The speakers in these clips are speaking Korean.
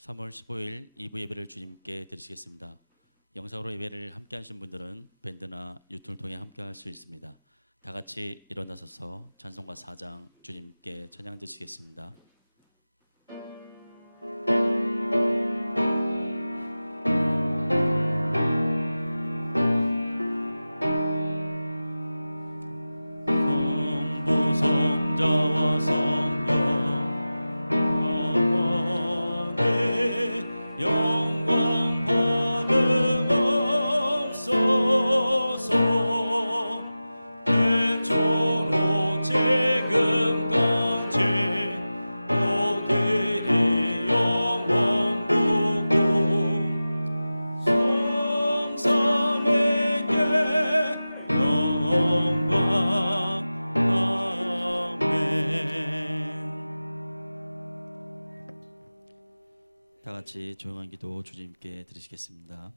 3월 15일 2부 예배를 주님께 드리시겠습니다. 영상으로 예배를 함께 하신 분들은 밴드나 유튜브를 통해 함께 할 수 있습니다. 다 같이 일어나셔서 찬송가 4장 주님께 찬양 드리시겠습니다. 다 같이 조용한 기도 주님께 드리시겠습니다.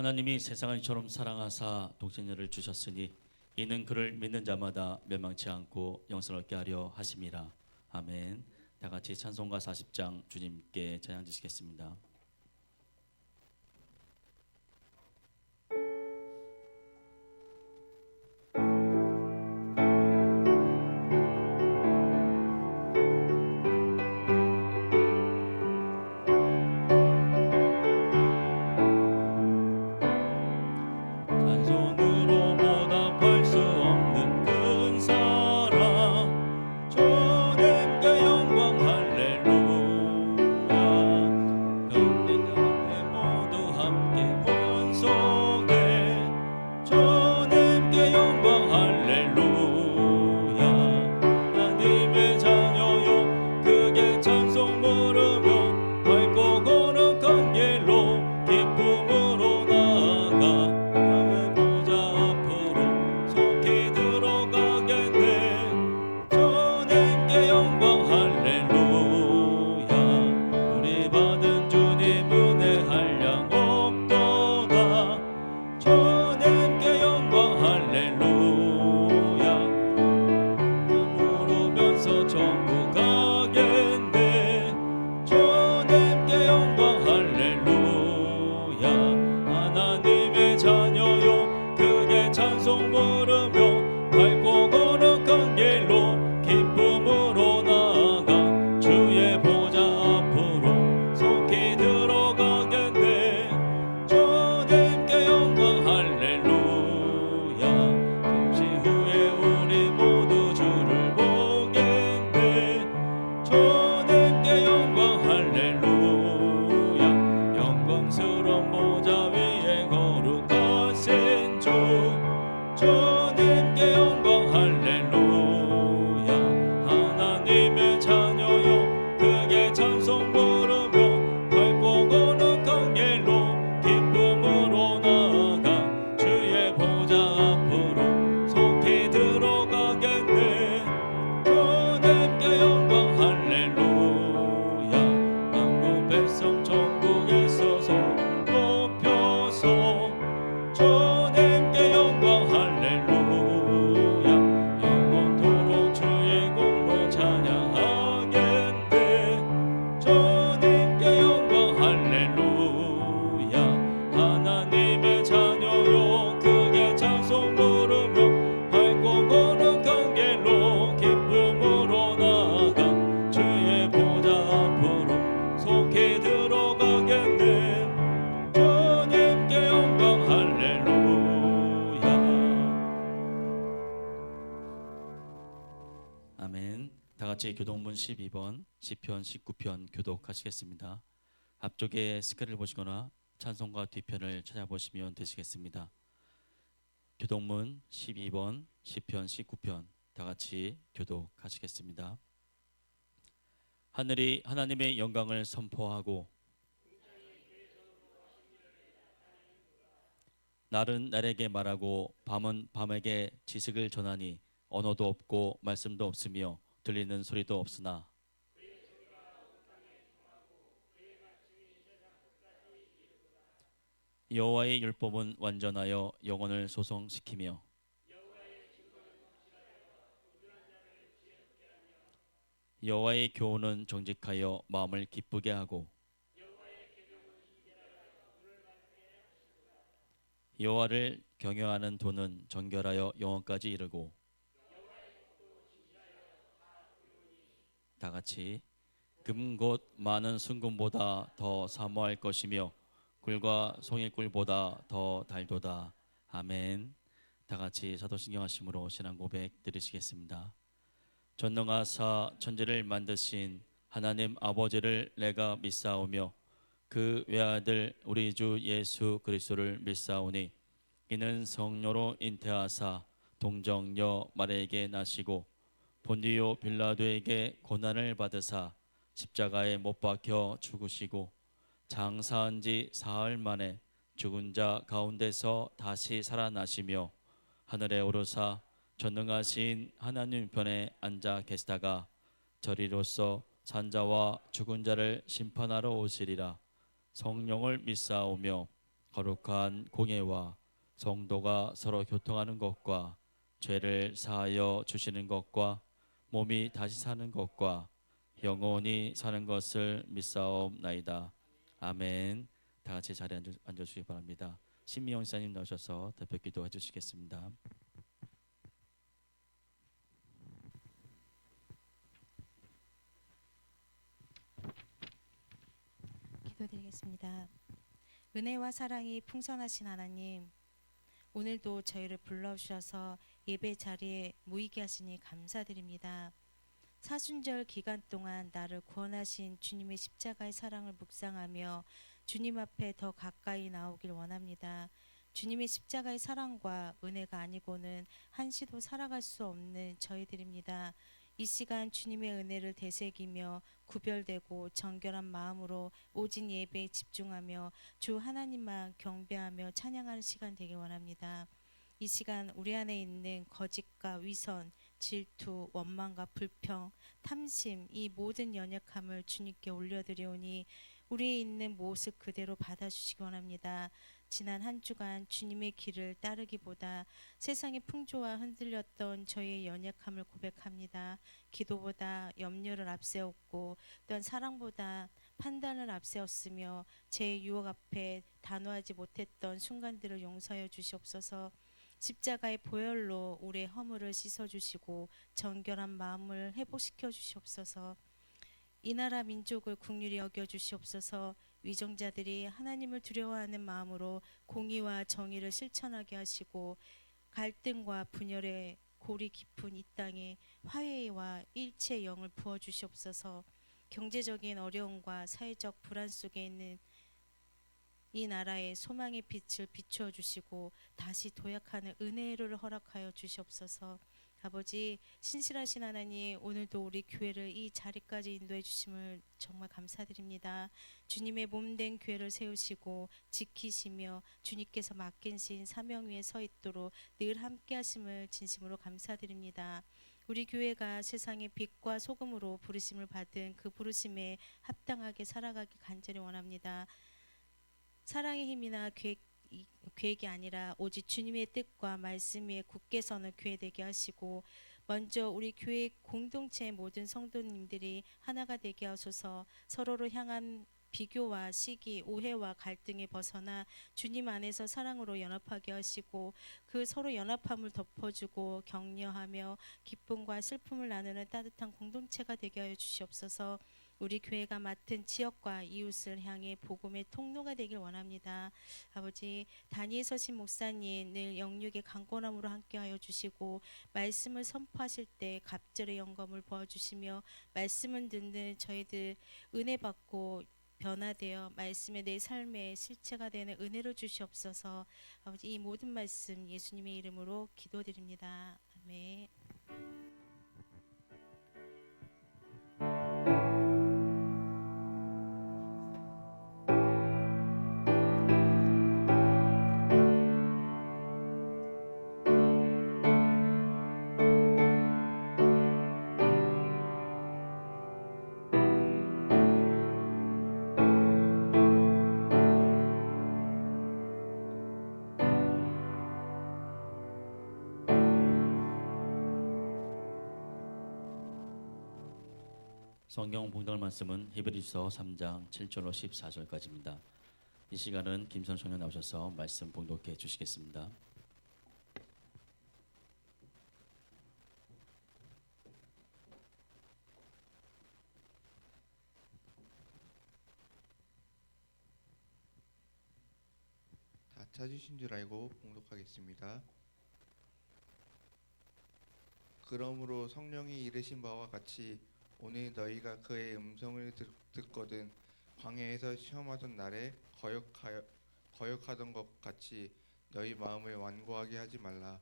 하나님이 세상을 이처럼 사랑하사 독생자를 주셨으니 이는 그를 믿는 자마다 멸망치 않고 영생을 얻게 하려 하심이라. 아멘. 다 같이 찬송가 40장 주님께 찬양 드리시겠습니다. 아멘. 다 같이 교동문 12번 시편 19편 교독하시겠습니다. 앞쪽에 스크린을 보시거나 찬송가 뒤편을 찾아보시면 되시겠습니다. 교동문 12번 시편 19편 다 같이 교독하시겠습니다. 하늘이 하나님의 영광을 선포하고 날은 날에게 말하고 밤은 밤에게 지식을 전하니 언어도 없고 말씀도 없으며 들리는 소리도 없으나 여호와의 율법은 완전하여 영혼을 소성시키며 여호와의 교훈은 정직하여 마음을 기쁘게 하고 여호와를 경외하는 도는 정결하여 영혼까지 이르고 다 같이 금 곧 많은 순금보다 더 사모할 것이며 꿀과 송이꿀보다 더 달도다. 아멘. 다 같이 사도신경 하심으로 신앙 고백 드리시겠습니다. 전능하사 천지를 만드신 하나님 아버지를 내가 믿사오며 그 외아들 우리 주 예수 그리스도를 믿사오니 이는 성령으로 잉태하사 동정녀 마리아에게 나시고 본디오 빌라도에게 고난을 받으사 십자가에 못 박혀 죽으시고 장사한 지 사흘 만에 죽은 자 가운데서 다시 살아나시며 하늘에 오르사 전능하신 하나님 편에 앉아 계시다가 저리로서 산자와 죽은 자를 심판하러 오시리라. 성령을 믿사오며 거룩한 공예와 성도가 서로 교통하는 것과 죄를 사하여 주시는 것과 몸이 다시 사는 것과 영원히 사는 것을 믿사옵나이다. 아멘. 다 같이 자리에 앉아주시기 바랍니다. 신미영 시사님 나오셔서 대표 기도해 주시겠습니다. 기도드리겠습니다. 은혜와 사랑이 풍성하신 하나님, 오늘도 저희를 불러주셔서 예배 자리에 모이게 하시니 감사드립니다. 사순절 기간 동안 나를 구원하신 주님의 십자가의 사랑을 묵상하며 주님 앞에 더 가까이 나오길 원합니다. 주님의 십자가의 사랑과 은혜가 아니고는 한시도 살아갈 수 없는 저희들입니다. 이 시간 주님의 은혜를 되새기며 구별되고 정결한 마음으로 오직 예배에 집중하며 주 하나님만 경배하며 찬양하는 시간 되길 원합니다. 이 시간 우리 안에 있는 거짓과 위선, 질투, 원망과 불평, 탐심, 이 모든 연약함을 주님께 올려드리오니 우리에 있는 모습 그대로 받아주시기 원합니다. 지난 한 주간 주님의 길을 따르기보다 세상의 풍조와 흔들렸던 저희의 연약함을 고백합니다. 기도보다 염려를 앞세웠고 또한 사랑보다 판단을 앞세웠으며 제 유혹 앞에 단호하지 못했던 순간들을 용서하여 주시옵소서. 십자가의 보혈로 우리의 허물을 씻어주시고 정결한 마음을 회복시켜 주시옵소서. 이 나라 민족을 긍휼히 여겨 주시옵소서. 위정자들이 하나님을 두려워하는 마음으로 공의와 정의를 실천하게 하시고 갈등과 분열의 골이 깊은 이 땅에 화해와 일체의 영을 부어 주시옵소서. 경제적인 어려움과 사회적 불안 속에 있는 이 나라의 소망의 빛을 비추어 주시고 다시 도약하는 은혜를 허락하여 주시옵소서. 아버지, 신실하신 하나님, 오늘도 우리 교회를 이 자리까지 인도해 주심을 정말 감사드립니다. 주님의 몸된 교회를 세우시고 지키시며 주님께서 맡기신 사명 위에 서 있도록 늘 함께 하심을 진심으로 감사드립니다. 우리 교회가 세상의 빛과 소금으로 부르심을 받은 그 부르심에 합당하게 살아가기 간절히 원합니다. 사랑의 힘이나 계획이 아니라 오직 주님의 뜻과 말씀 위에 굳게 서는 교회 되게 하시고, 먼저 우리 교회 공동체의 모든 성도님들이 하나가 되게 하소서. 서로를 향한 비교와 시기, 오해와 갈등에 벗어나 주님 안에서 사랑으로 연합하게 하시고 그 서로 연합함을 덮어주고 격려하며 기쁨과 슬픔을 나누는 따뜻한 공동체가 되게 하여 주시옵소서. 우리 교회가 맡은 지역과 이웃을 향해 복음의 통로가 되길 원합니다. 아버지, 단위에 서신 목사님 늘 영육의 강건함으로 함께하여 주시고 말씀을 선포하실 때 갑절의 영감을 부어주시며 말씀을 듣는 저희들 은혜 받고 변화되어 말씀의 내 삶의 실체가 되는 은혜로 주시옵소서. 아버지, 이 모든 말씀 예수님의 이름으로 기도드립니다. 아멘. 성경 봉독 말씀은 히브리서 3장 7절로 14절까지입니다. 이 시간은 김선 총장 나오셔서 말씀 봉독해 주시겠습니다. 다 찾으신 줄 알고 봉독하겠습니다. 그러므로 성령이 이르신 바와 같이 오늘 너희가 그의 음성을 듣거든 광야에서 시험하던 날에 거역하던 것 같이 너희 마음을 완고하게 하지 말라.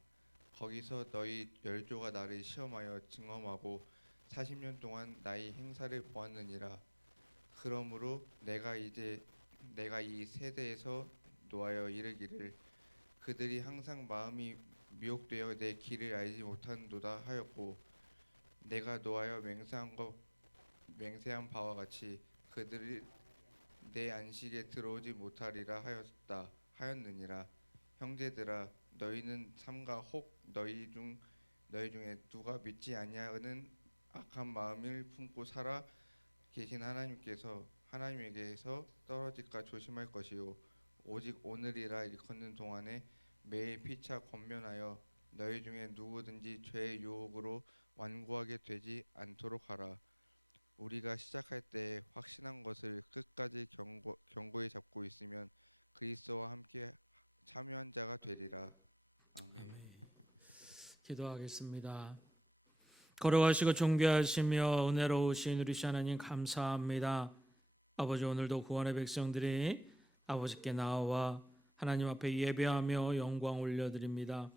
거기서 너희 열조가 나를 시험하여 증험하고 40년 동안 나의 행사를 보았느니라. 그러므로 내가 이 세대에서 노하여 이르기를 그들이 항상 마음이 미혹되어 내 길을 알지 못하는도다 하였고, 내가 노하여 맹세한 바와 같이 그들이 내 안식에 들어오지 못하리라 하였느니라. 형제들아, 너희는 삼가 혹 너희 중에 누가 믿지 아니하는 악한 마음을 품고 살아 계신 하나님에게서 떨어질까 조심할 것이요, 오직 오늘이라 일컫는 동안에 매일 피차 권면하여 너희 중에 누구든지 죄의 유혹으로 완고하게 되지 않도록 하라. 우리가 시작할 때 확신한 것을 끝까지 견고히 잡고 있으면 그리스도와 함께 참여한 자가 되리라. 아멘. 기도하겠습니다. 걸어가시고 존귀하시며 은혜로우신 우리 하나님 감사합니다. 아버지, 오늘도 구원의 백성들이 아버지께 나와 하나님 앞에 예배하며 영광 올려드립니다.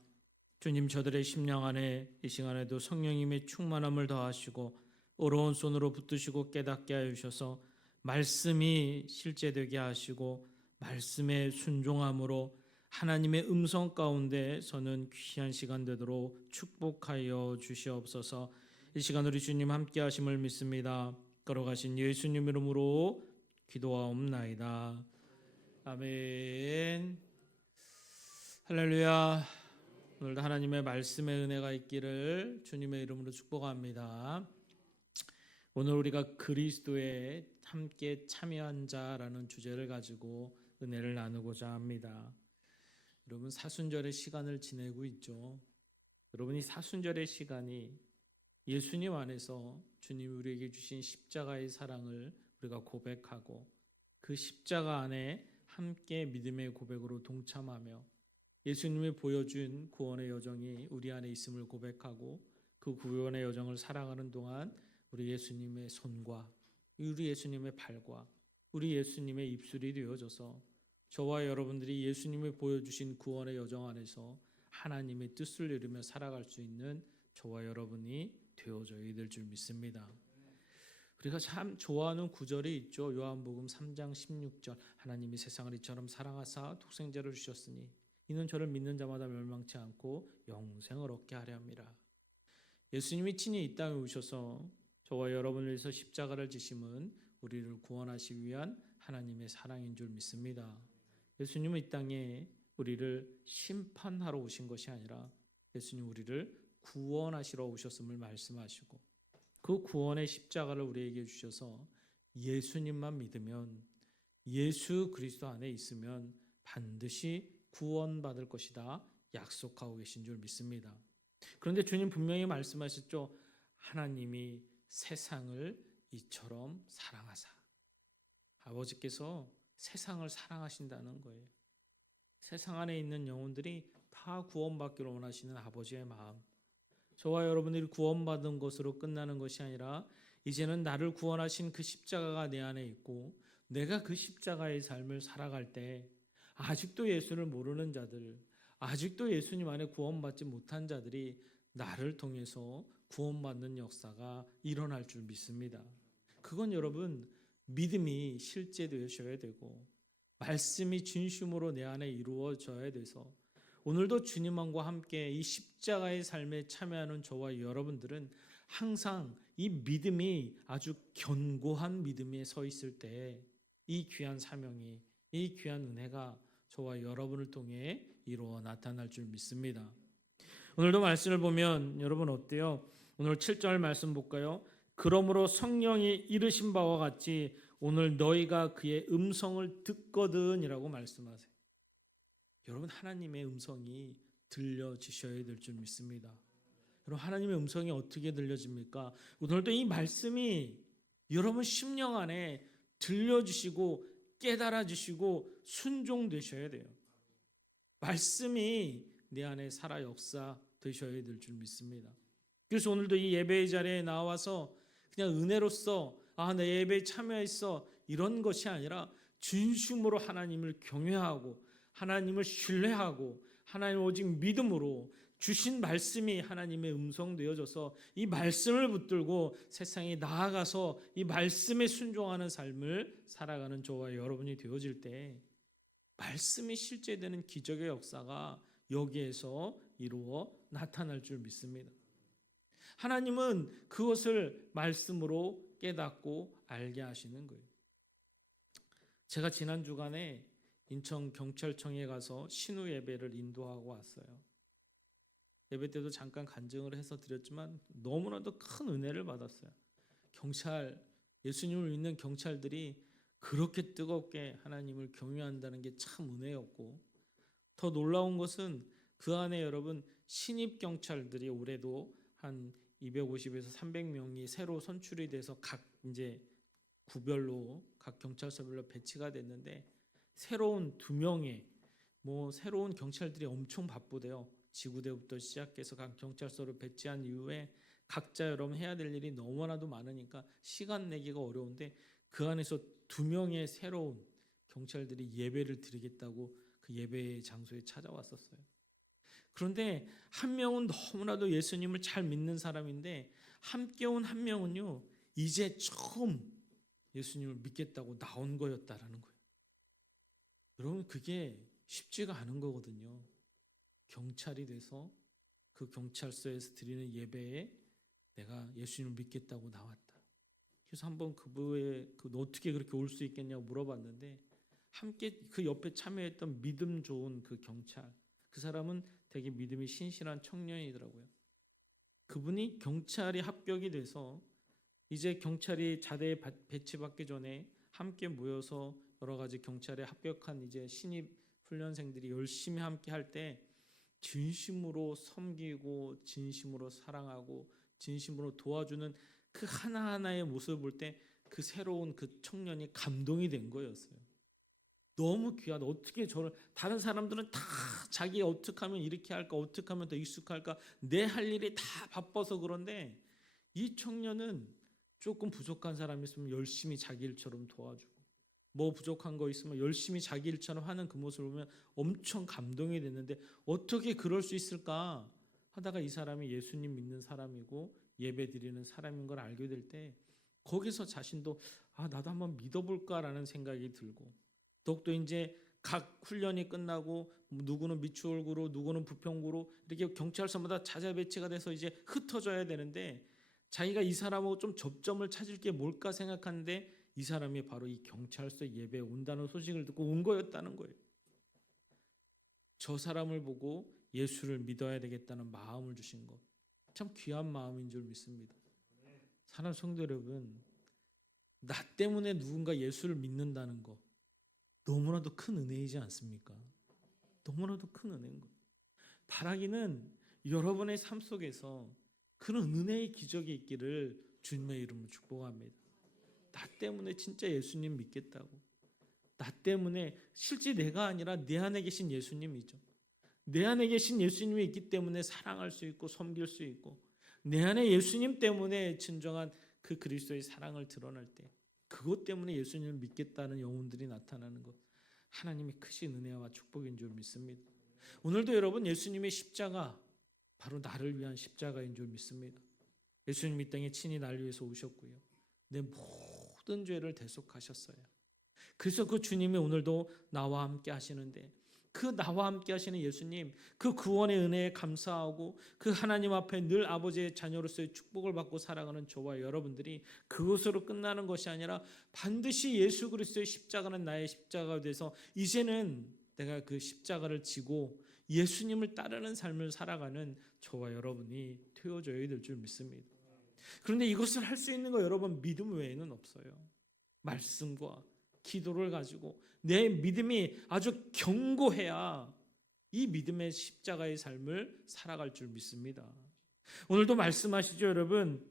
주님, 저들의 심령 안에 이 시간에도 성령님의 충만함을 더하시고 어려운 손으로 붙드시고 깨닫게 하여 주셔서 말씀이 실제되게 하시고 말씀의 순종함으로 하나님의 음성 가운데 서는 귀한 시간 되도록 축복하여 주시옵소서. 이 시간 우리 주님 함께 하심을 믿습니다. 걸어가신 예수님 이름으로 기도하옵나이다. 아멘. 할렐루야. 오늘도 하나님의 말씀의 은혜가 있기를 주님의 이름으로 축복합니다. 오늘 우리가 그리스도에 함께 참여한 자라는 주제를 가지고 은혜를 나누고자 합니다. 여러분, 사순절의 시간을 지내고 있죠. 여러분, 이 사순절의 시간이 예수님 안에서 주님이 우리에게 주신 십자가의 사랑을 우리가 고백하고 그 십자가 안에 함께 믿음의 고백으로 동참하며 예수님이 보여준 구원의 여정이 우리 안에 있음을 고백하고 그 구원의 여정을 살아가는 동안 우리 예수님의 손과 우리 예수님의 발과 우리 예수님의 입술이 되어져서 저와 여러분들이 예수님이 보여주신 구원의 여정 안에서 하나님의 뜻을 이루며 살아갈 수 있는 저와 여러분이 되어져야 될 줄 믿습니다. 우리가 참 좋아하는 구절이 있죠. 요한복음 3장 16절, 하나님이 세상을 이처럼 사랑하사 독생자를 주셨으니 이는 저를 믿는 자마다 멸망치 않고 영생을 얻게 하려 함이라. 예수님이 친히 이 땅에 오셔서 저와 여러분을 위해서 십자가를 지심은 우리를 구원하시기 위한 하나님의 사랑인 줄 믿습니다. 예수님은 이 땅에 우리를 심판하러 오신 것이 아니라 예수님 우리를 구원하시러 오셨음을 말씀하시고 그 구원의 십자가를 우리에게 주셔서 예수님만 믿으면, 예수 그리스도 안에 있으면 반드시 구원받을 것이다 약속하고 계신 줄 믿습니다. 그런데 주님 분명히 말씀하셨죠. 하나님이 세상을 이처럼 사랑하사. 아버지께서 세상을 사랑하신다는 거예요. 세상 안에 있는 영혼들이 다 구원받기를 원하시는 아버지의 마음. 저와 여러분들이 구원받은 것으로 끝나는 것이 아니라 이제는 나를 구원하신 그 십자가가 내 안에 있고 내가 그 십자가의 삶을 살아갈 때 아직도 예수를 모르는 자들, 아직도 예수님 안에 구원받지 못한 자들이 나를 통해서 구원받는 역사가 일어날 줄 믿습니다. 그건 여러분 믿음이 실제되셔야 되고 말씀이 진심으로 내 안에 이루어져야 돼서 오늘도 주님과 함께 이 십자가의 삶에 참여하는 저와 여러분들은 항상 이 믿음이 아주 견고한 믿음에 서 있을 때 이 귀한 사명이, 이 귀한 은혜가 저와 여러분을 통해 이루어 나타날 줄 믿습니다. 오늘도 말씀을 보면 여러분 어때요? 오늘 7절 말씀 볼까요? 그러므로 성령이 이르신 바와 같이 오늘 너희가 그의 음성을 듣거든이라고 말씀하세요. 여러분, 하나님의 음성이 들려지셔야 될 줄 믿습니다. 여러분, 하나님의 음성이 어떻게 들려집니까? 오늘도 이 말씀이 여러분 심령 안에 들려주시고 깨달아지시고 순종되셔야 돼요. 말씀이 내 안에 살아 역사 되셔야 될 줄 믿습니다. 그래서 오늘도 이 예배의 자리에 나와서 그냥 은혜로서 내 예배에 참여했어 이런 것이 아니라 진심으로 하나님을 경외하고 하나님을 신뢰하고 하나님을 오직 믿음으로 주신 말씀이 하나님의 음성 되어져서 이 말씀을 붙들고 세상에 나아가서 이 말씀에 순종하는 삶을 살아가는 저와 여러분이 되어질 때 말씀이 실제되는 기적의 역사가 여기에서 이루어 나타날 줄 믿습니다. 하나님은 그것을 말씀으로 깨닫고 알게 하시는 거예요. 제가 지난 주간에 인천 경찰청에 가서 신우 예배를 인도하고 왔어요. 예배 때도 잠깐 간증을 해서 드렸지만 너무나도 큰 은혜를 받았어요. 예수님을 믿는 경찰들이 그렇게 뜨겁게 하나님을 경외한다는 게 참 은혜였고, 더 놀라운 것은 그 안에 여러분 신입 경찰들이 올해도 한 250에서 300명이 새로 선출이 돼서 각 이제 구별로 각 경찰서별로 배치가 됐는데 새로운 2명의 새로운 경찰들이 엄청 바쁘대요. 지구대부터 시작해서 각 경찰서로 배치한 이후에 각자 여러분 해야 될 일이 너무나도 많으니까 시간 내기가 어려운데 그 안에서 2명의 새로운 경찰들이 예배를 드리겠다고 그 예배 장소에 찾아왔었어요. 그런데 한 명은 너무나도 예수님을 잘 믿는 사람인데 함께 온 한 명은요 이제 처음 예수님을 믿겠다고 나온 거였다라는 거예요. 여러분, 그게 쉽지가 않은 거거든요. 경찰이 돼서 그 경찰서에서 드리는 예배에 내가 예수님을 믿겠다고 나왔다. 그래서 한번 너 어떻게 그렇게 올 수 있겠냐고 물어봤는데 함께 그 옆에 참여했던 믿음 좋은 그 경찰, 그 사람은 되게 믿음이 신실한 청년이더라고요. 그분이 경찰이 합격이 돼서 이제 경찰이 자대에 배치받기 전에 함께 모여서 여러 가지 경찰에 합격한 이제 신입 훈련생들이 열심히 함께 할 때 진심으로 섬기고 진심으로 사랑하고 진심으로 도와주는 그 하나하나의 모습을 볼 때 그 새로운 그 청년이 감동이 된 거였어요. 너무 귀하다. 어떻게 저를, 다른 사람들은 다 자기 어떻게 하면 이렇게 할까, 어떻게 하면 더 익숙할까, 내 할 일이 다 바빠서 그런데 이 청년은 조금 부족한 사람이 있으면 열심히 자기 일처럼 도와주고 부족한 거 있으면 열심히 자기 일처럼 하는 그 모습을 보면 엄청 감동이 됐는데 어떻게 그럴 수 있을까 하다가 이 사람이 예수님 믿는 사람이고 예배 드리는 사람인 걸 알게 될 때 거기서 자신도 나도 한번 믿어볼까라는 생각이 들고, 더욱더 이제 각 훈련이 끝나고 누구는 미추홀구로 누구는 부평구로 이렇게 경찰서마다 자자 배치가 돼서 이제 흩어져야 되는데 자기가 이 사람하고 좀 접점을 찾을 게 뭘까 생각하는데 이 사람이 바로 이 경찰서 예배에 온다는 소식을 듣고 온 거였다는 거예요. 저 사람을 보고 예수를 믿어야 되겠다는 마음을 주신 거 참 귀한 마음인 줄 믿습니다. 사랑하는 성도 여러분, 나 때문에 누군가 예수를 믿는다는 거 너무나도 큰 은혜이지 않습니까? 너무나도 큰 은혜인 거예요. 바라기는 여러분의 삶 속에서 그런 은혜의 기적이 있기를 주님의 이름으로 축복합니다. 나 때문에 진짜 예수님 믿겠다고, 나 때문에 실제 내가 아니라 내 안에 계신 예수님이죠. 내 안에 계신 예수님이 있기 때문에 사랑할 수 있고 섬길 수 있고, 내 안에 예수님 때문에 진정한 그 그리스도의 사랑을 드러낼 때 그것 때문에 예수님을 믿겠다는 영혼들이 나타나는 것, 하나님의 크신 은혜와 축복인 줄 믿습니다. 오늘도 여러분 예수님의 십자가 바로 나를 위한 십자가인 줄 믿습니다. 예수님 이 땅에 친히 날 위해서 오셨고요, 내 모든 죄를 대속하셨어요. 그래서 그 주님이 오늘도 나와 함께 하시는데 그 나와 함께 하시는 예수님, 그 구원의 은혜에 감사하고 그 하나님 앞에 늘 아버지의 자녀로서의 축복을 받고 살아가는 저와 여러분들이 그것으로 끝나는 것이 아니라 반드시 예수 그리스도의 십자가는 나의 십자가가 돼서 이제는 내가 그 십자가를 지고 예수님을 따르는 삶을 살아가는 저와 여러분이 되어져야 될 줄 믿습니다. 그런데 이것을 할 수 있는 거 여러분 믿음 외에는 없어요. 말씀과 기도를 가지고 내 믿음이 아주 견고해야 이 믿음의 십자가의 삶을 살아갈 줄 믿습니다. 오늘도 말씀하시죠, 여러분.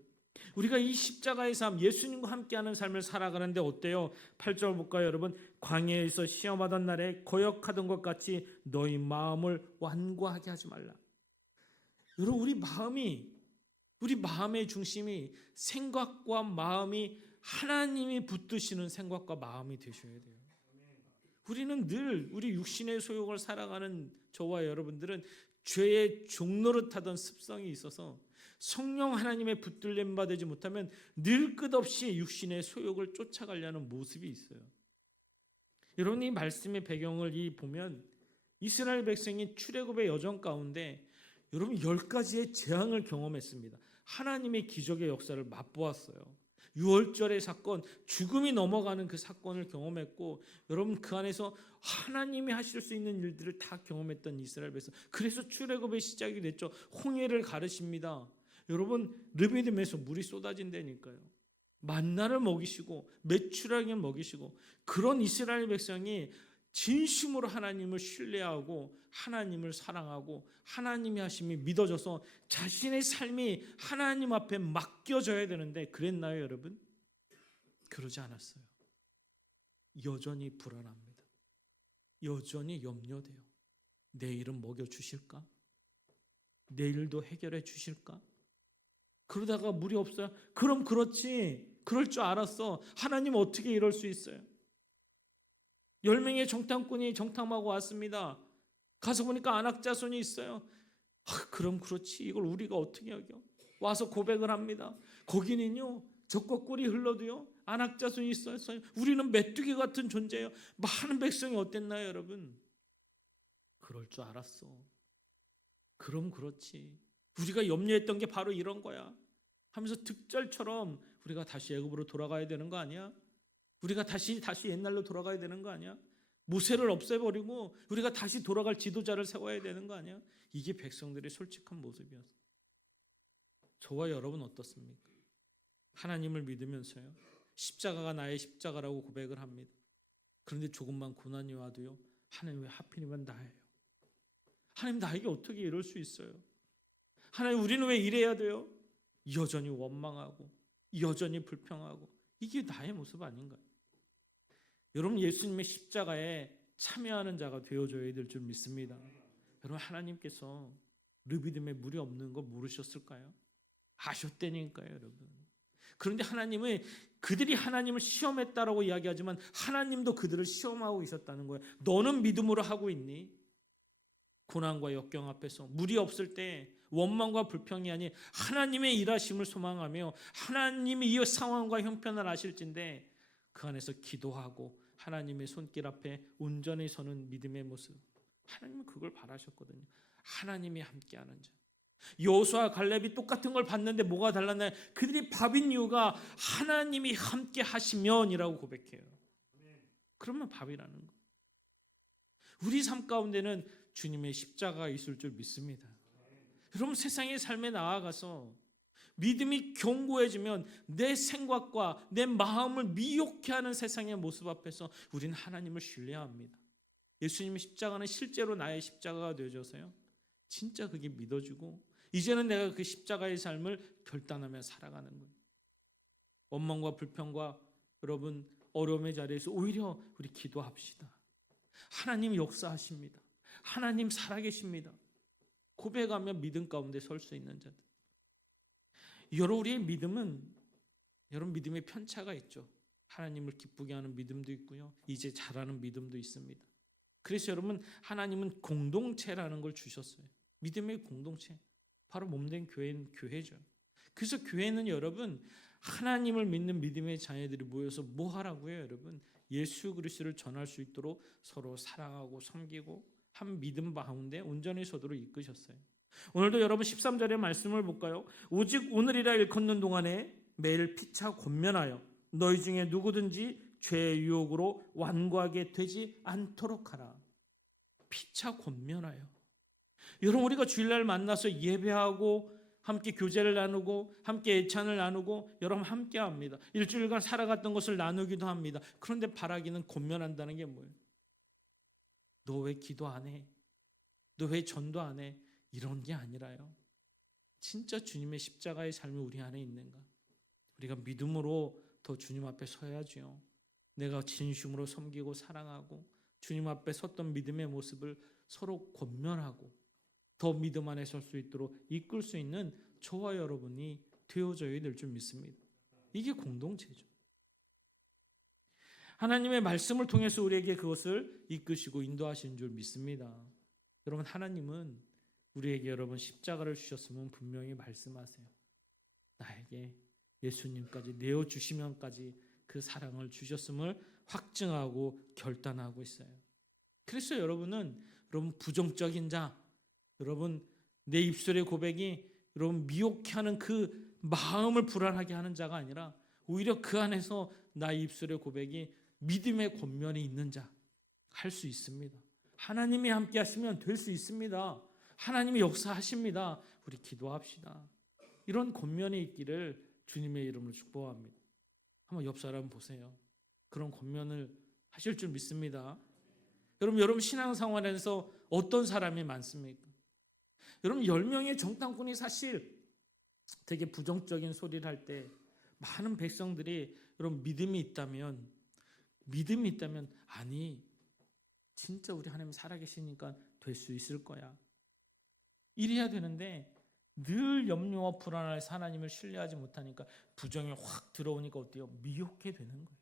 우리가 이 십자가의 삶, 예수님과 함께하는 삶을 살아가는데 어때요? 8절 볼까요, 여러분? 광야에서 시험하던 날에 거역하던 것 같이 너희 마음을 완고하게 하지 말라. 여러분, 우리 마음의 중심이 생각과 마음이 하나님이 붙드시는 생각과 마음이 되셔야 돼요. 우리는 늘 우리 육신의 소욕을 살아가는 저와 여러분들은 죄의 종노릇하던 습성이 있어서 성령 하나님의 붙들림 받지 못하면 늘 끝없이 육신의 소욕을 쫓아가려는 모습이 있어요. 여러분, 이 말씀의 배경을 보면 이스라엘 백성이 출애굽의 여정 가운데 여러분 10가지의 재앙을 경험했습니다. 하나님의 기적의 역사를 맛보았어요. 유월절의 사건, 죽음이 넘어가는 그 사건을 경험했고, 여러분 그 안에서 하나님이 하실 수 있는 일들을 다 경험했던 이스라엘 백성. 그래서 출애굽의 시작이 됐죠. 홍해를 가르십니다. 여러분 르비딤에서 물이 쏟아진다니까요. 만나를 먹이시고 메추라기를 먹이시고, 그런 이스라엘 백성이 진심으로 하나님을 신뢰하고 하나님을 사랑하고 하나님의 하심이 믿어져서 자신의 삶이 하나님 앞에 맡겨져야 되는데 그랬나요, 여러분? 그러지 않았어요. 여전히 불안합니다. 여전히 염려돼요. 내일은 먹여주실까? 내일도 해결해 주실까? 그러다가 물이 없어요. 그럼 그렇지. 그럴 줄 알았어. 하나님 어떻게 이럴 수 있어요? 10명의 정탐꾼이 정탐하고 왔습니다. 가서 보니까 안악자손이 있어요. 그럼 그렇지. 이걸 우리가 어떻게 여겨? 와서 고백을 합니다. 거기는요, 젖과 꿀이 흘러도요 안악자손이 있어요. 우리는 메뚜기 같은 존재예요. 많은 백성이 어땠나요, 여러분? 그럴 줄 알았어. 그럼 그렇지. 우리가 염려했던 게 바로 이런 거야 하면서 득절처럼 우리가 다시 애굽으로 돌아가야 되는 거 아니야? 우리가 다시 옛날로 돌아가야 되는 거 아니야? 모세를 없애버리고 우리가 다시 돌아갈 지도자를 세워야 되는 거 아니야? 이게 백성들의 솔직한 모습이었어요. 저와 여러분 어떻습니까? 하나님을 믿으면서요, 십자가가 나의 십자가라고 고백을 합니다. 그런데 조금만 고난이 와도요, 하나님 왜 하필이면 나예요? 하나님 나에게 어떻게 이럴 수 있어요? 하나님 우리는 왜 이래야 돼요? 여전히 원망하고 여전히 불평하고, 이게 나의 모습 아닌가요? 여러분, 예수님의 십자가에 참여하는 자가 되어줘야 될 줄 믿습니다. 여러분, 하나님께서 르비딤에 물이 없는 거 모르셨을까요? 아셨다니까요, 여러분. 그런데 하나님은 그들이 하나님을 시험했다라고 이야기하지만 하나님도 그들을 시험하고 계셨다는 거예요. 너는 믿음으로 하고 있니? 고난과 역경 앞에서 물이 없을 때 원망과 불평이 아닌 하나님의 일하심을 소망하며 하나님이 이 상황과 형편을 아실진데 그 안에서 기도하고 하나님의 손길 앞에 온전히 서는 믿음의 모습, 하나님은 그걸 바라셨거든요. 하나님이 함께하는 자. 여호수아 갈렙이 똑같은 걸 봤는데 뭐가 달랐나요? 그들이 밥인 이유가 하나님이 함께 하시면이라고 고백해요. 그러면 밥이라는 거예요. 우리 삶 가운데는 주님의 십자가가 있을 줄 믿습니다. 여러분, 세상의 삶에 나아가서 믿음이 견고해지면 내 생각과 내 마음을 미혹해 하는 세상의 모습 앞에서 우리는 하나님을 신뢰합니다. 예수님의 십자가는 실제로 나의 십자가가 되어져서요, 진짜 그게 믿어지고 이제는 내가 그 십자가의 삶을 결단하며 살아가는 거예요. 원망과 불평과 여러분 어려움의 자리에서 오히려 우리 기도합시다. 하나님 역사하십니다. 하나님 살아계십니다. 고백하며 믿음 가운데 설 수 있는 자들. 여러분, 우리의 믿음은 여러분 믿음의 편차가 있죠. 하나님을 기쁘게 하는 믿음도 있고요, 이제 잘하는 믿음도 있습니다. 그래서 여러분, 하나님은 공동체라는 걸 주셨어요. 믿음의 공동체, 바로 몸된 교회죠. 그래서 교회는 여러분 하나님을 믿는 믿음의 자녀들이 모여서 뭐 하라고요, 여러분? 예수 그리스도를 전할 수 있도록 서로 사랑하고 섬기고 한 믿음 가운데 온전히 서도록 이끄셨어요. 오늘도 여러분 13절의 말씀을 볼까요? 오직 오늘이라 일컫는 동안에 매일 피차 권면하여 너희 중에 누구든지 죄의 유혹으로 완고하게 되지 않도록 하라. 피차 권면하여. 여러분, 우리가 주일날 만나서 예배하고 함께 교제를 나누고 함께 애찬을 나누고 여러분 함께 합니다. 일주일간 살아갔던 것을 나누기도 합니다. 그런데 바라기는 권면한다는 게 뭐예요? 너 왜 기도 안 해? 너 왜 전도 안 해? 이런 게 아니라요. 진짜 주님의 십자가의 삶이 우리 안에 있는가? 우리가 믿음으로 더 주님 앞에 서야지요. 내가 진심으로 섬기고 사랑하고 주님 앞에 섰던 믿음의 모습을 서로 권면하고 더 믿음 안에 설 수 있도록 이끌 수 있는 저와 여러분이 되어져야 될 줄 믿습니다. 이게 공동체죠. 하나님의 말씀을 통해서 우리에게 그것을 이끄시고 인도하시는 줄 믿습니다. 여러분, 하나님은 우리에게 여러분 십자가를 주셨으면 분명히 말씀하세요. 나에게 예수님까지 내어주시면까지 그 사랑을 주셨음을 확증하고 결단하고 있어요. 그래서 여러분은 여러분 부정적인 자, 여러분 내 입술의 고백이 여러분 미혹해 하는 그 마음을 불안하게 하는 자가 아니라 오히려 그 안에서 나의 입술의 고백이 믿음의 권면이 있는 자 할 수 있습니다. 하나님이 함께 하시면 될 수 있습니다. 하나님이 역사하십니다. 우리 기도합시다. 이런 권면이 있기를 주님의 이름으로 축복합니다. 한번 옆 사람 보세요. 그런 권면을 하실 줄 믿습니다. 여러분 신앙생활에서 어떤 사람이 많습니까? 여러분 10명의 정탐꾼이 사실 되게 부정적인 소리를 할 때 많은 백성들이 여러분 믿음이 있다면 아니 진짜 우리 하나님 살아계시니까 될 수 있을 거야. 이래야 되는데 늘 염려와 불안해서 하나님을 신뢰하지 못하니까 부정이 확 들어오니까 어때요? 미혹해 되는 거예요.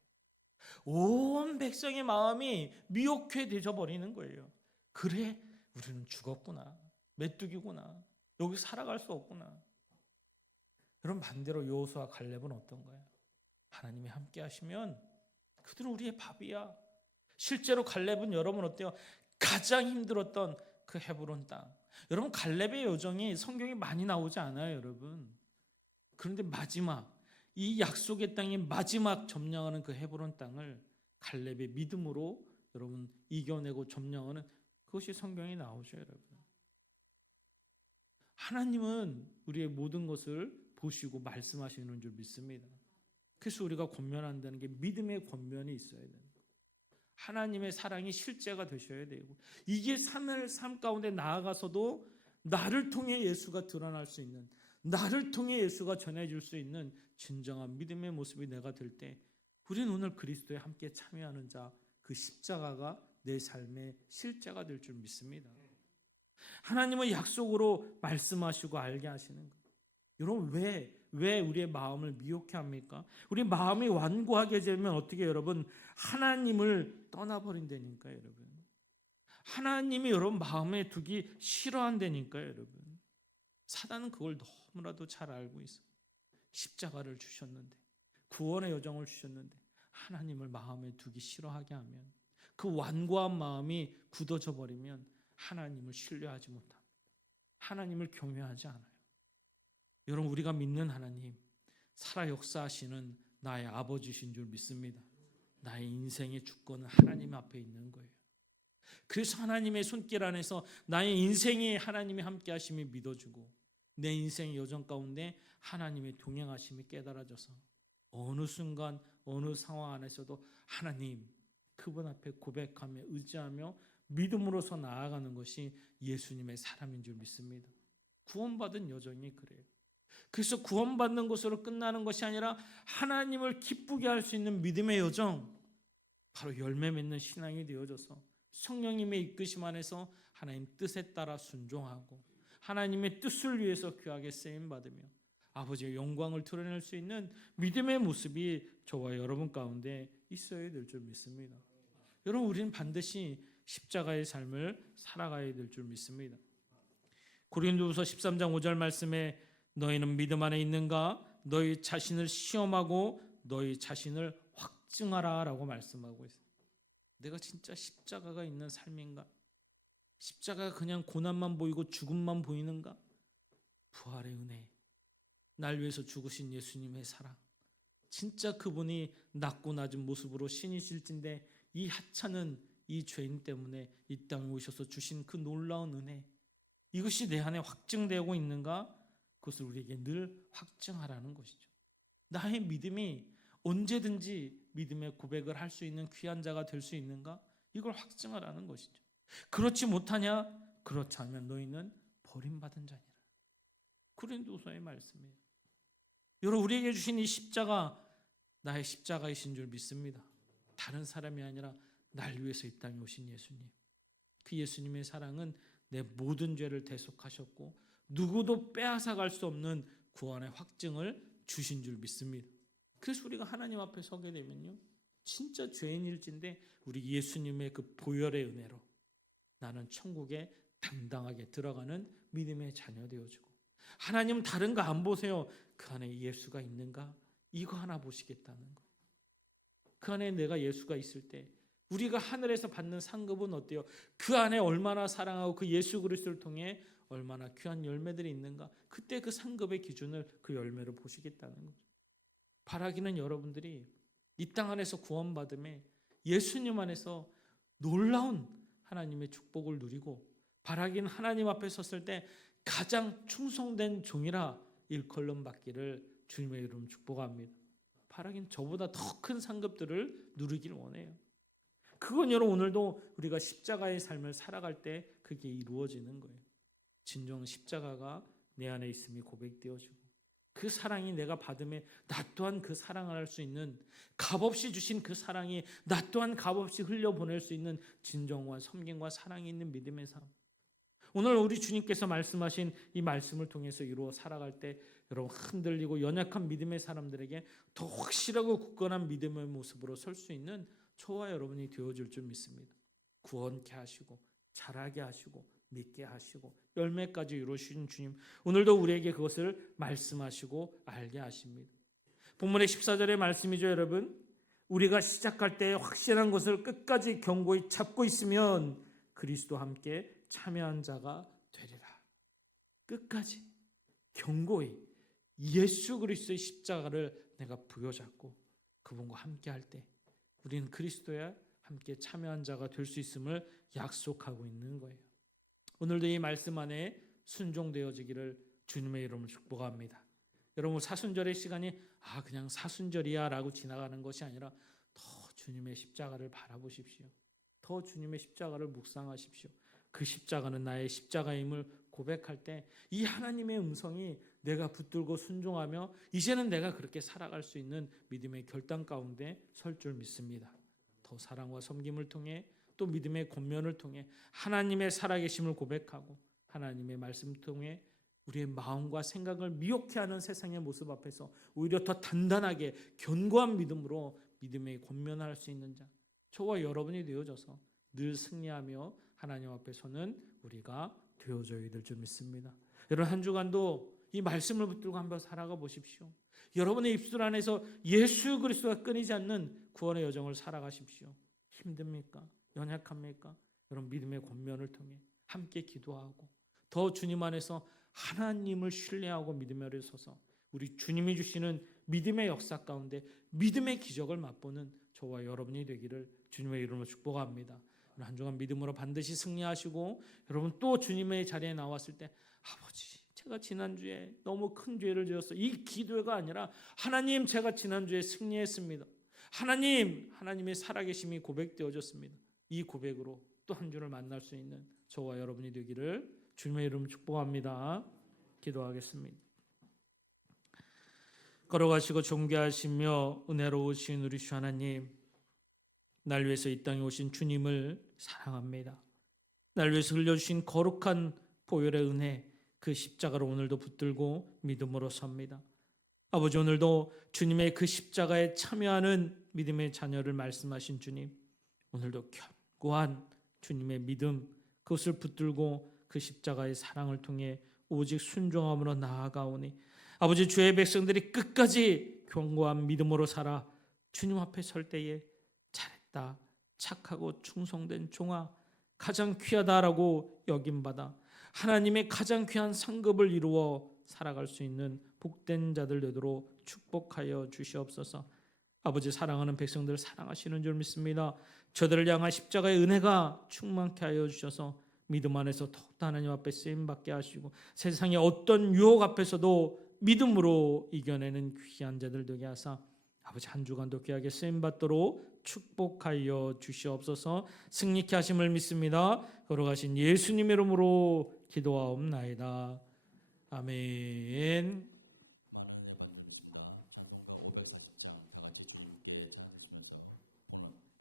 온 백성의 마음이 미혹해 되져 버리는 거예요. 그래 우리는 죽었구나. 메뚜기구나. 여기 살아갈 수 없구나. 여러분 반대로 여호수아 갈렙은 어떤 거예요? 하나님이 함께 하시면 그들은 우리의 밥이야. 실제로 갈렙은 여러분 어때요? 가장 힘들었던 그 헤브론 땅. 여러분 갈렙의 여정이 성경에 많이 나오지 않아요, 여러분. 그런데 마지막 이 약속의 땅의 마지막 점령하는 그 헤브론 땅을 갈렙의 믿음으로 여러분 이겨내고 점령하는 그것이 성경에 나오죠, 여러분. 하나님은 우리의 모든 것을 보시고 말씀하시는 줄 믿습니다. 그래서 우리가 권면한다는 게 믿음의 권면이 있어야 돼요. 하나님의 사랑이 실제가 되셔야 되고 이게 삶 가운데 나아가서도 나를 통해 예수가 드러날 수 있는, 나를 통해 예수가 전해질 수 있는 진정한 믿음의 모습이 내가 될 때 우리는 오늘 그리스도에 함께 참여하는 자, 그 십자가가 내 삶의 실제가 될 줄 믿습니다. 하나님은 약속으로 말씀하시고 알게 하시는 거예요. 여러분 왜 우리의 마음을 미혹해 합니까? 우리 마음이 완고하게 되면 어떻게 여러분 하나님을 떠나버린다니까요, 여러분. 하나님이 여러분 마음에 두기 싫어한다니까요, 여러분. 사단은 그걸 너무나도 잘 알고 있어요. 십자가를 주셨는데 구원의 여정을 주셨는데 하나님을 마음에 두기 싫어하게 하면 그 완고한 마음이 굳어져 버리면 하나님을 신뢰하지 못합니다. 하나님을 경외하지 않아요. 여러분 우리가 믿는 하나님 살아 역사하시는 나의 아버지신 줄 믿습니다. 나의 인생의 주권은 하나님 앞에 있는 거예요. 그래서 하나님의 손길 안에서 나의 인생에 하나님의 함께 하심이 믿어지고 내 인생의 여정 가운데 하나님의 동행하심이 깨달아져서 어느 순간 어느 상황 안에서도 하나님 그분 앞에 고백하며 의지하며 믿음으로서 나아가는 것이 예수님의 사람인 줄 믿습니다. 구원받은 여정이 그래요. 그래서 구원받는 것으로 끝나는 것이 아니라 하나님을 기쁘게 할 수 있는 믿음의 여정, 바로 열매 맺는 신앙이 되어져서 성령님의 이끄심 안에서 하나님 뜻에 따라 순종하고 하나님의 뜻을 위해서 귀하게 쓰임받으며 아버지의 영광을 드러낼 수 있는 믿음의 모습이 저와 여러분 가운데 있어야 될 줄 믿습니다. 여러분 우리는 반드시 십자가의 삶을 살아가야 될 줄 믿습니다. 고린도후서 13장 5절 말씀에 너희는 믿음 안에 있는가? 너희 자신을 시험하고 너희 자신을 확증하라 라고 말씀하고 있어요. 내가 진짜 십자가가 있는 삶인가? 십자가가 그냥 고난만 보이고 죽음만 보이는가? 부활의 은혜, 날 위해서 죽으신 예수님의 사랑, 진짜 그분이 낮고 낮은 모습으로 신이실진데 이 하찮은 이 죄인 때문에 이 땅에 오셔서 주신 그 놀라운 은혜, 이것이 내 안에 확증되고 있는가? 그것을 우리에게 늘 확증하라는 것이죠. 나의 믿음이 언제든지 믿음의 고백을 할 수 있는 귀한 자가 될 수 있는가? 이걸 확증하라는 것이죠. 그렇지 못하냐? 그렇지 않으면 너희는 버림받은 자니라. 고린도서의 말씀이에요. 여러분, 우리에게 주신 이 십자가 나의 십자가이신 줄 믿습니다. 다른 사람이 아니라 날 위해서 이 땅에 오신 예수님. 그 예수님의 사랑은 내 모든 죄를 대속하셨고 누구도 빼앗아갈 수 없는 구원의 확증을 주신 줄 믿습니다. 그래서 우리가 하나님 앞에 서게 되면요, 진짜 죄인일진데 우리 예수님의 그 보혈의 은혜로 나는 천국에 당당하게 들어가는 믿음의 자녀 되어주고, 하나님은 다른 거 안 보세요. 그 안에 예수가 있는가? 이거 하나 보시겠다는 거. 그 안에 내가 예수가 있을 때 우리가 하늘에서 받는 상급은 어때요? 그 안에 얼마나 사랑하고 그 예수 그리스도를 통해 얼마나 귀한 열매들이 있는가? 그때 그 상급의 기준을 그 열매로 보시겠다는 거죠. 바라기는 여러분들이 이 땅 안에서 구원받음에 예수님 안에서 놀라운 하나님의 축복을 누리고, 바라기는 하나님 앞에 섰을 때 가장 충성된 종이라 일컬음 받기를 주님의 이름 축복합니다. 바라기는 저보다 더 큰 상급들을 누리길 원해요. 그건 여러분 오늘도 우리가 십자가의 삶을 살아갈 때 그게 이루어지는 거예요. 진정 십자가가 내 안에 있음이 고백되어지고, 그 사랑이 내가 받음에 나 또한 그 사랑을 할 수 있는, 값없이 주신 그 사랑이 나 또한 값없이 흘려보낼 수 있는 진정과 섬김과 사랑이 있는 믿음의 삶. 오늘 우리 주님께서 말씀하신 이 말씀을 통해서 이루어 살아갈 때 여러분 흔들리고 연약한 믿음의 사람들에게 더 확실하고 굳건한 믿음의 모습으로 설 수 있는 저와 여러분이 되어줄 줄 믿습니다. 구원케 하시고 자라게 하시고 믿게 하시고 열매까지 이루시는 주님, 오늘도 우리에게 그것을 말씀하시고 알게 하십니다. 본문의 14절의 말씀이죠, 여러분. 우리가 시작할 때 확실한 것을 끝까지 견고히 잡고 있으면 그리스도와 함께 참여한 자가 되리라. 끝까지 견고히 예수 그리스도의 십자가를 내가 부여잡고 그분과 함께 할 때 우리는 그리스도와 함께 참여한 자가 될 수 있음을 약속하고 있는 거예요. 오늘도 이 말씀 안에 순종되어지기를 주님의 이름으로 축복합니다. 여러분, 사순절의 시간이 그냥 사순절이야 라고 지나가는 것이 아니라 더 주님의 십자가를 바라보십시오. 더 주님의 십자가를 묵상하십시오. 그 십자가는 나의 십자가임을 고백할 때 이 하나님의 음성이 내가 붙들고 순종하며 이제는 내가 그렇게 살아갈 수 있는 믿음의 결단 가운데 설 줄 믿습니다. 더 사랑과 섬김을 통해 또 믿음의 권면을 통해 하나님의 살아계심을 고백하고 하나님의 말씀을 통해 우리의 마음과 생각을 미혹해 하는 세상의 모습 앞에서 오히려 더 단단하게 견고한 믿음으로 믿음의 권면할 수 있는 자, 저와 여러분이 되어져서 늘 승리하며 하나님 앞에 서는 우리가 되어져야 될 줄 믿습니다. 여러분, 한 주간도 이 말씀을 붙들고 한번 살아가 보십시오. 여러분의 입술 안에서 예수 그리스도가 끊이지 않는 구원의 여정을 살아가십시오. 힘듭니까? 연약합니까? 여러분, 믿음의 권면을 통해 함께 기도하고 더 주님 안에서 하나님을 신뢰하고 믿음에 아래 서서 우리 주님이 주시는 믿음의 역사 가운데 믿음의 기적을 맛보는 저와 여러분이 되기를 주님의 이름으로 축복합니다. 한 주간 믿음으로 반드시 승리하시고, 여러분 또 주님의 자리에 나왔을 때 아버지, 제가 지난주에 너무 큰 죄를 지었어요. 이 기도가 아니라 하나님, 제가 지난주에 승리했습니다. 하나님, 하나님의 살아계심이 고백되어졌습니다. 이 고백으로 또 한 주를 만날 수 있는 저와 여러분이 되기를 주님의 이름으로 축복합니다. 기도하겠습니다. 걸어가시고 존귀하시며 은혜로우신 우리 주 하나님, 날 위해서 이 땅에 오신 주님을 사랑합니다. 날 위해서 흘려주신 거룩한 보혈의 은혜, 그 십자가를 오늘도 붙들고 믿음으로 섭니다. 아버지, 오늘도 주님의 그 십자가에 참여하는 믿음의 자녀를 말씀하신 주님, 오늘도 견고한 주님의 믿음, 그것을 붙들고 그 십자가의 사랑을 통해 오직 순종함으로 나아가오니 아버지, 주의 백성들이 끝까지 견고한 믿음으로 살아 주님 앞에 설 때에 잘했다, 착하고 충성된 종아, 가장 귀하다라고 여김받아 하나님의 가장 귀한 상급을 이루어 살아갈 수 있는 복된 자들 되도록 축복하여 주시옵소서. 아버지, 사랑하는 백성들을 사랑하시는 줄 믿습니다. 저들을 향한 십자가의 은혜가 충만케 하여 주셔서 믿음 안에서 더욱더 하나님 앞에 쓰임받게 하시고 세상의 어떤 유혹 앞에서도 믿음으로 이겨내는 귀한 자들 되게 하사 아버지 한 주간도 귀하게 쓰임받도록 축복하여 주시옵소서. 승리케 하심을 믿습니다. 걸어가신 예수님의 이름으로 기도하옵나이다. 아멘. 많은 은혜 받는 믿습니다. 찬송가 540장 다 같이 주님께 찬양드리시면서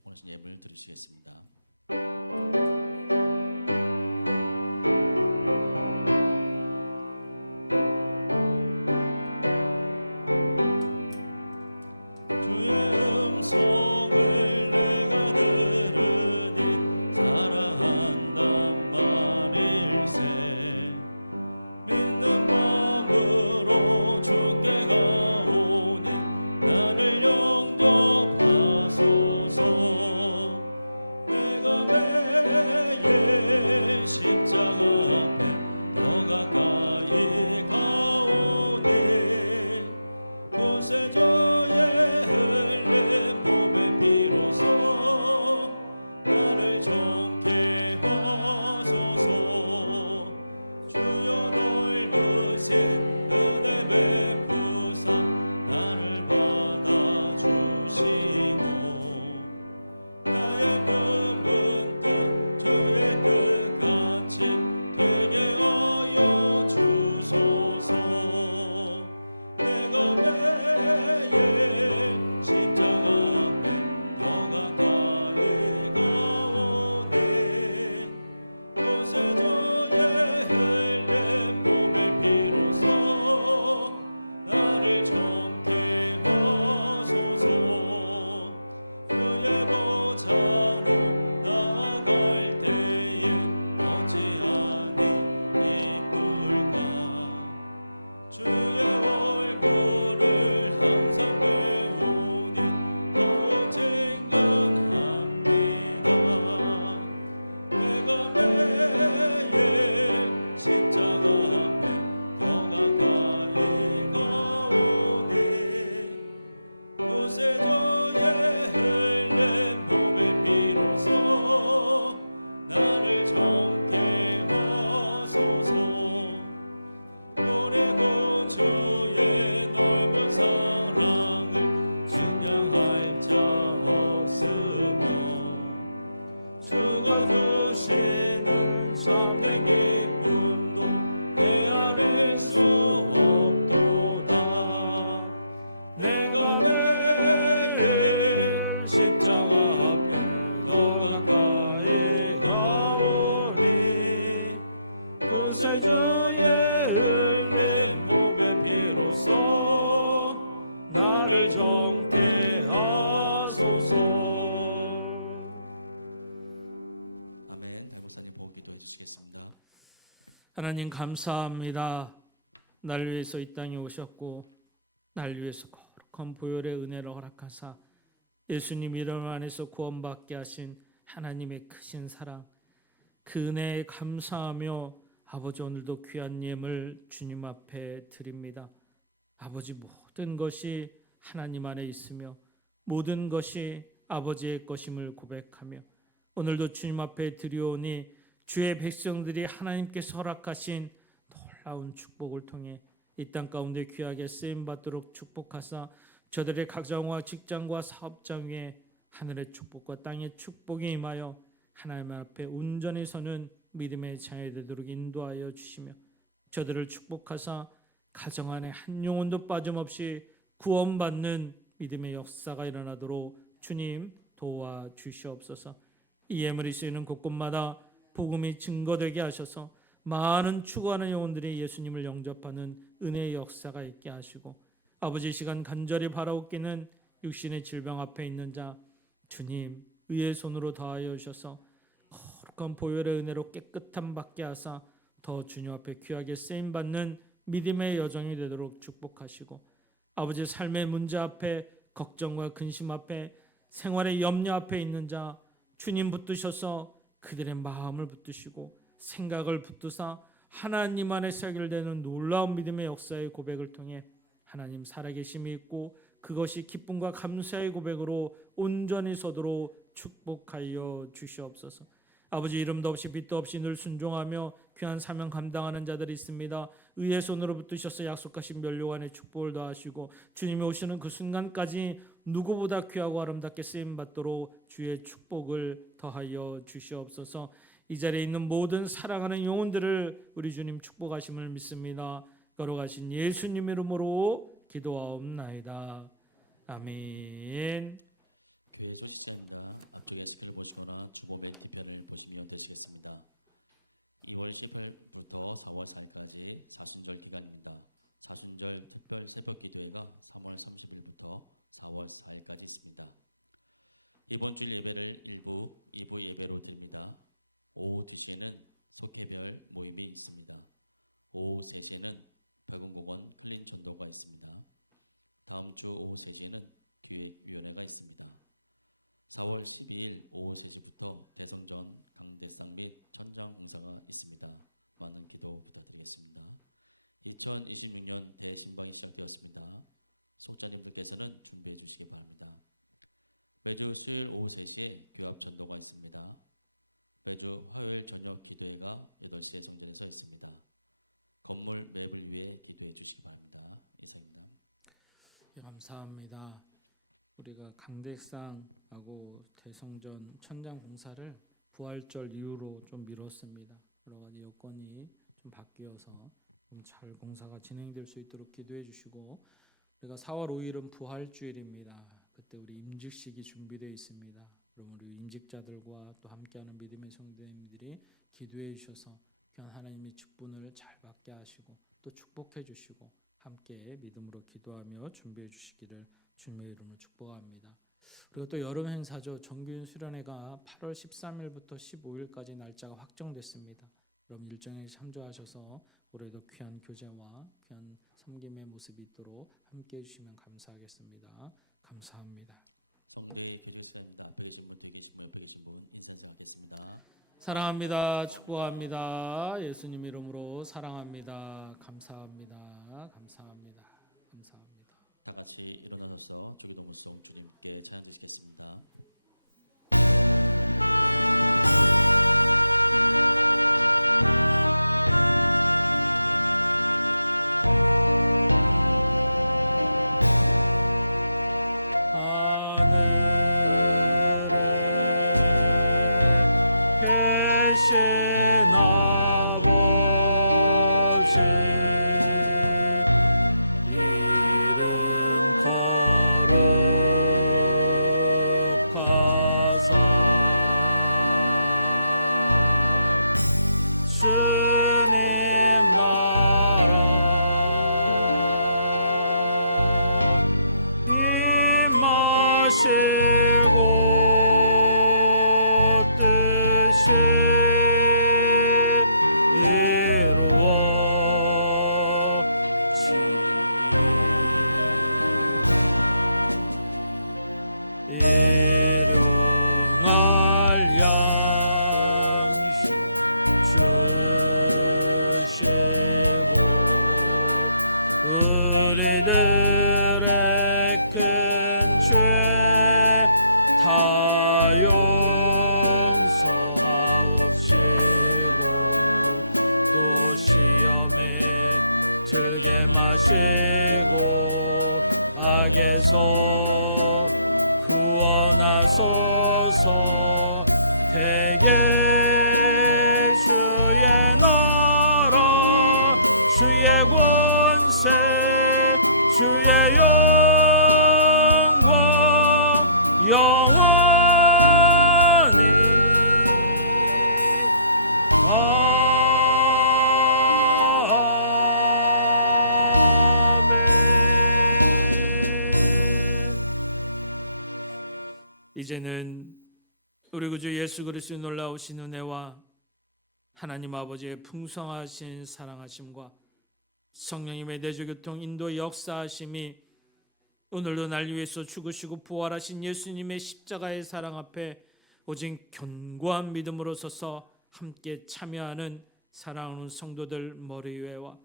보내신 예물 드리시겠습니다. 주의 음성을 내가 들으니 사랑한단 말일세 믿는 마음으로 주께 가오니 나를 영접하소서 내가 매일 십자가 앞에 더 가까이 가오니 구세주의 흘린 봄의 피로써 나를 정케 하소서 주여 넓으신 은혜 베푸사 나를 받아주시고 나의 품은 뜻 주의 뜻같이 되게 하여 주소서 내가 매일 십자가 앞에 더 가까이 가오니 구세주의 흘린 봄의 피로써 나를 정케 하소서 그의 보좌로 나아갈 때에 어찌하니 이쁠까 주의 얼굴을 항상 배우니 더욱 친근합니다 내가 매일 십자가 앞에 더 가까이 가오니 구세주의 흘린 봄의 피로써 나를 정케 하소서 우리 구주의 넓은 사랑을 증량할 자 없으며 죽어주시는 선택 기쁨도 헤아릴 수 없도다 내가 매일 십자가 앞에 더 가까이 가오니 구세주의 흘린 봄의 피로써 나를 정케 하소서. 아멘. 달목사님 보고 기도해 주시겠습니다. 하나님 감사합니다. 날 위해서 이 땅에 오셨고 날 위해서 거룩한 보혈의 은혜를 허락하사 예수님 이름 안에서 구원받게 하신 하나님의 크신 사랑 그 은혜에 감사하며 아버지 오늘도 귀한 예물 주님 앞에 드립니다. 아버지 모든 것이 하나님 안에 있으며 모든 것이 아버지의 것임을 고백하며 오늘도 주님 앞에 드리오니 주의 백성들이 하나님께서 허락하신 놀라운 축복을 통해 이 땅 가운데 귀하게 쓰임받도록 축복하사 저들의 가정과 직장과 사업장 위에 하늘의 축복과 땅의 축복이 임하여 하나님 앞에 온전히 서는 믿음의 자녀 되도록 인도하여 주시며 저들을 축복하사 가정 안에 한 영혼도 빠짐없이 구원받는 믿음의 역사가 일어나도록 주님 도와주시옵소서. 이 예물이 쓰이는 곳곳마다 복음이 증거되게 하셔서 많은 추구하는 영혼들이 예수님을 영접하는 은혜의 역사가 있게 하시고 아버지 시간 간절히 바라옵기는 육신의 질병 앞에 있는 자 주님 의의 손으로 더하여 주셔서 거룩한 보혈의 은혜로 깨끗함 받게 하사 더 주님 앞에 귀하게 쓰임받는 믿음의 여정이 되도록 축복하시고 아버지 삶의 문제 앞에 걱정과 근심 앞에 생활의 염려 앞에 있는 자 주님 붙드셔서 그들의 마음을 붙드시고 생각을 붙드사 하나님 안에서 해결되는 놀라운 믿음의 역사의 고백을 통해 하나님 살아계심이 있고 그것이 기쁨과 감사의 고백으로 온전히 서도록 축복하여 주시옵소서. 아버지, 이름도 없이 빛도 없이 늘 순종하며 귀한 사명 감당하는 자들이 있습니다. 의의 손으로 붙드셔서 약속하신 면류관의 축복을 더하시고 주님이 오시는 그 순간까지 누구보다 귀하고 아름답게 쓰임받도록 주의 축복을 더하여 주시옵소서. 이 자리에 있는 모든 사랑하는 영혼들을 우리 주님 축복하심을 믿습니다. 걸어가신 예수님 이름으로 기도하옵나이다. 아멘. 교회 소식 시간입니다. 앞쪽에 스크린을 보시거나 주보 맨 뒤편을 보시면 되시겠습니다. 2월 18일부터 4월 4일까지 사순절 기간입니다. 사순절 특별 새벽 기도회가 3월 30일부터 4월 4일까지 있습니다. 이번 주일 예배를 1부, 2부 예배로 드립니다. 오후 2시에는 속회별 모임이 있습니다. 오후 3시에는 백운공원 클린 전도가 있습니다. 다음 주 오후 3시에는 기획위원회가 있습니다. 4월 12일 오후 3시부터 대성전 강대상 및 천장 공사가 있습니다. 많은 기도 부탁드리겠습니다. 2026년 대신방이 시작되었습니다. 속자님들께서는 준비해 주시기 바랍니다. 매주 수요일 오후 3시에 교합 전도가 있습니다. 매주 화요일 저녁 기도회가 8시에 성전에서 있습니다. 건물 매입을 위해 기도해 주시기 바랍니다. 이상입니다. 감사합니다. 우리가 강대상하고 대성전 천장 공사를 부활절 이후로 좀 미뤘습니다. 여러 가지 여건이 좀 바뀌어서 좀 잘 공사가 진행될 수 있도록 기도해 주시고, 우리가 4월 5일은 부활주일입니다. 그때 우리 임직식이 준비되어 있습니다. 그럼 우리 임직자들과 또 함께하는 믿음의 성도님들이 기도해 주셔서 귀한 하나님의 직분을 잘 받게 하시고 또 축복해 주시고 함께 믿음으로 기도하며 준비해 주시기를 주님의 이름으로 축복합니다. 그리고 또 여름 행사죠. 정규인 수련회가 8월 13일부터 15일까지 날짜가 확정됐습니다. 그럼 일정에 참조하셔서 올해도 귀한 교제와 귀한 섬김의 모습이 있도록 함께해 주시면 감사하겠습니다. 감사합니다. 성도의 교제 시간입니다. 앞에 계신 분, 뒤에 계신 분, 옆에 계신 분 인사 하겠습니다. 사랑합니다. 축복합니다. 예수님 이름으로 사랑합니다. 감사합니다. 감사합니다. 감사합니다. 다 같이 일어나셔서 주기도문송 주님께 찬양 드리겠습니다. 이제는 우리 구주 예수 그리스도의 놀라우신 은혜와 하나님 아버지의 풍성하신 사랑하심과 성령님의 내주교통 인도 역사하심이 오늘도 날 위해서 죽으시고 부활하신 예수님의 십자가의 사랑 앞에 오직 견고한 믿음으로 서서 함께 참여하는 사랑하는 성도들 머리 위에와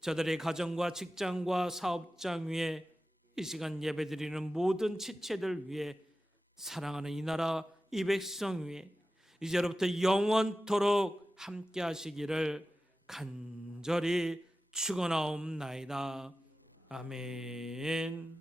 저들의 가정과 직장과 사업장 위에 이 시간 예배드리는 모든 지체들 위에 사랑하는 이 나라 이 백성 위에 이제로부터 영원토록 함께 하시기를 간절히 축원하옵나이다. 아멘.